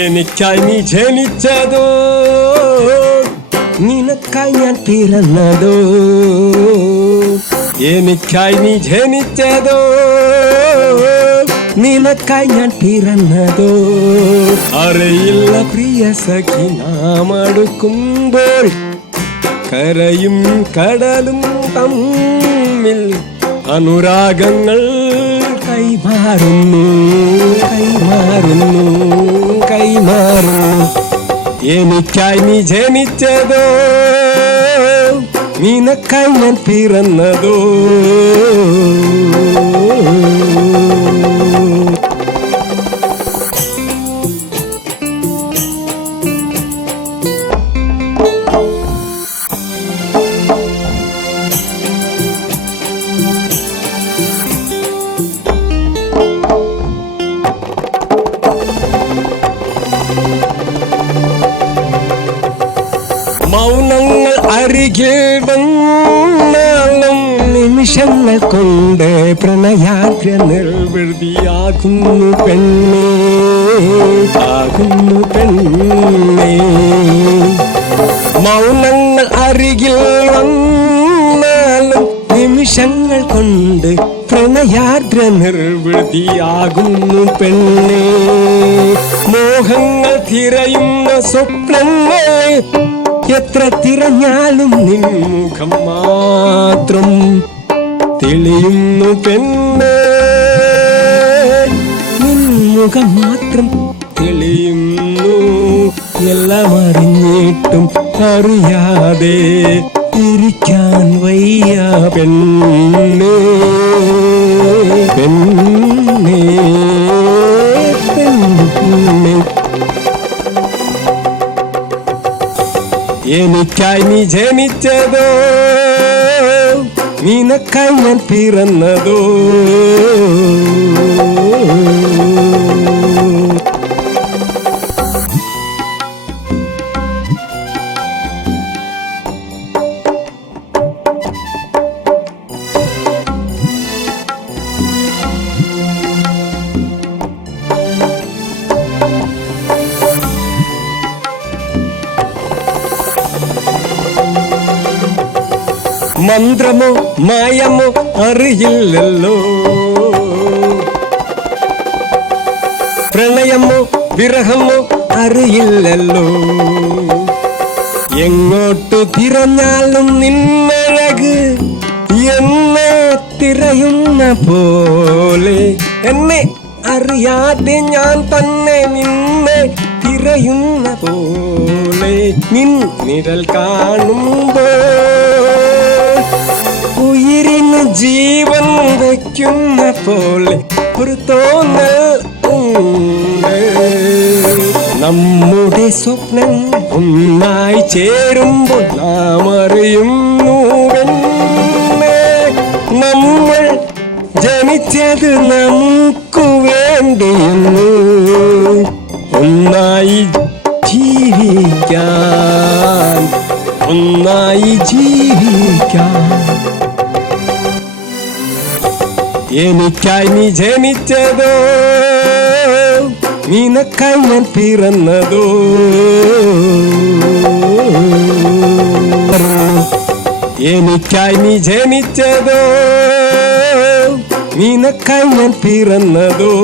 എനിക്കായി നീ ജനിച്ചതോ, നിനക്കായി ഞാൻ പിറന്നതോ. എനിക്കായി നീ ജനിച്ചതോ, നിനക്കായി ഞാൻ പിറന്നതോ. അറിയില്ല പ്രിയ സഖി, നാം അടുക്കുമ്പോൾ കരയും കടലും തമ്മിൽ അനുരാഗങ്ങൾ കൈമാറുന്നു, കൈമാറുന്നു, കൈമാറുന്നു. എനിക്കായി നീ ജനിച്ചതോ, നിനക്കായി ഞാൻ പിറന്നതോ. മൗനങ്ങൾ അരികിൽ വന്നാലും നിമിഷങ്ങൾ കൊണ്ട് പ്രണയാദ്ര നിർവൃതിയാകുന്നു പെണ്ണേ, ആകുന്നു പെണ്ണേ. മൗനങ്ങൾ അരികിൽ വന്നാലും നിമിഷങ്ങൾ കൊണ്ട് പ്രണയാദ്ര നിർവൃതിയാകുന്നു പെണ്ണേ. മോഹങ്ങൾ തിരയുന്ന സ്വപ്നങ്ങൾ എത്ര തിരഞ്ഞാലും നിൻ മുഖം മാത്രം തെളിയുന്നു പെണ്ണേ, നിൻ മുഖം മാത്രം തെളിയുന്നു. എല്ലാം അറിഞ്ഞിട്ടും അറിയാതെ ഇരിക്കാൻ വയ്യ പെണ്ണേ, പെണ്ണേ, പെണ്ണേ. എനിക്കായി നീ ജനിച്ചതോ, നിനക്കായി ഞാൻ പിറന്നതോ. മന്ത്രമോ മായമോ അറിയില്ലല്ലോ, പ്രണയമോ വിരഹമോ അറിയില്ലല്ലോ. എങ്ങോട്ടു തിരഞ്ഞാലും നിന്നഴക് എന്നെ തിരയുന്ന പോലെ, എന്നെ അറിയാതെ ഞാൻ തന്നെ നിന്നെ തിരയുന്ന പോലെ. നിൻ നിഴൽ കാണുമ്പോൾ ഉയിരിന് ജീവൻ വയ്ക്കുന്ന പോലെ ഒരു തോന്നൽ ഉണ്ട്. നമ്മുടെ സ്വപ്നങ്ങൾ ഒന്നായി ചേരുമ്പോൾ നാം അറിയുന്നു പെണ്ണേ, നമ്മൾ ജനിച്ചത് നമുക്ക് വേണ്ടിയെന്ന്. ഒന്നായി ജീവിക്കാൻ, ഒന്നായി ജീവിക്കാൻ. എനിക്കായി നീ ജനിച്ചതോ, നിനക്കായി ഞാൻ പിറന്നതോ. എനിക്കായി നീ ജനിച്ചതോ, നിനക്കായി ഞാൻ പിറന്നതോ.